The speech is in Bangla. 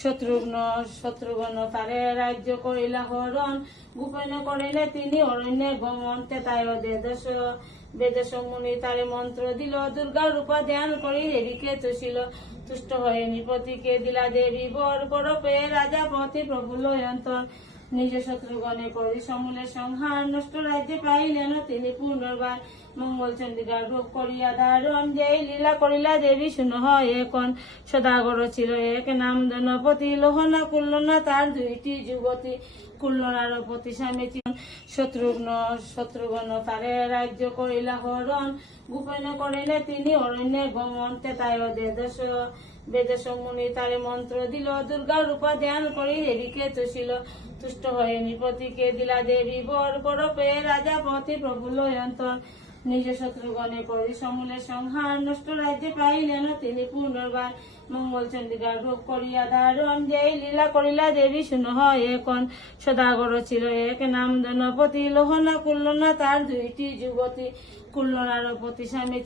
শত্রুঘ্ন তারে রাজ্য করিলা হরণ, গোপনে করিলে তিনি অরণ্যে গমন। তেতায় বেদস মুনি তারে মন্ত্র দিল, দুর্গা রূপা ধ্যান করি দেবীকে তুষিল। তুষ্ট হয়ে নৃপতিকে দিলা দেবী বর, বড় পেয়ে রাজা পথে প্রফুল্ল অন্তর। নিজ শত্রুগণে করি সমূলে সংহার, নষ্ট রাজ্যে পাইলেন তিনি পুনর্বার। মঙ্গল চন্ডিকার রূপ করিয়া ধারণ, যেই লীলা করিলা দেবী শুনো এখন। সদাগর ছিল এক নাম ধনপতি, লোহনা কুল্লনা তার দুইটি যুবতী। কুল্লনার পতি স্বামী শত্রুঘ্ন তারে রাজ্য করিলা হরণ, গোপনে করিলে তিনি অরণ্যে গমন। তেতায় বেদস মুনি তারে মন্ত্র দিল, দুর্গা রূপা ধ্যান করি দেবীকে তুষিল। তুষ্ট হয়ে নৃপতিকে দিলা দেবী বর, বড় পেয়ে রাজা পথে প্রফুল্ল অন্তর। নিজ শত্রুগণে করি সমূলে সংহার, নষ্ট রাজ্যে পাইলেন তিনি পুনর্বার। মঙ্গল চন্ডিকার রূপ করিয়া ধারণ, যেই লীলা করিলা দেবী শুনো এখন। সদাগর ছিল এক নাম ধনপতি, লোহনা কুল্লনা তার দুইটি যুবতী। কুল্লনার পতি স্বামী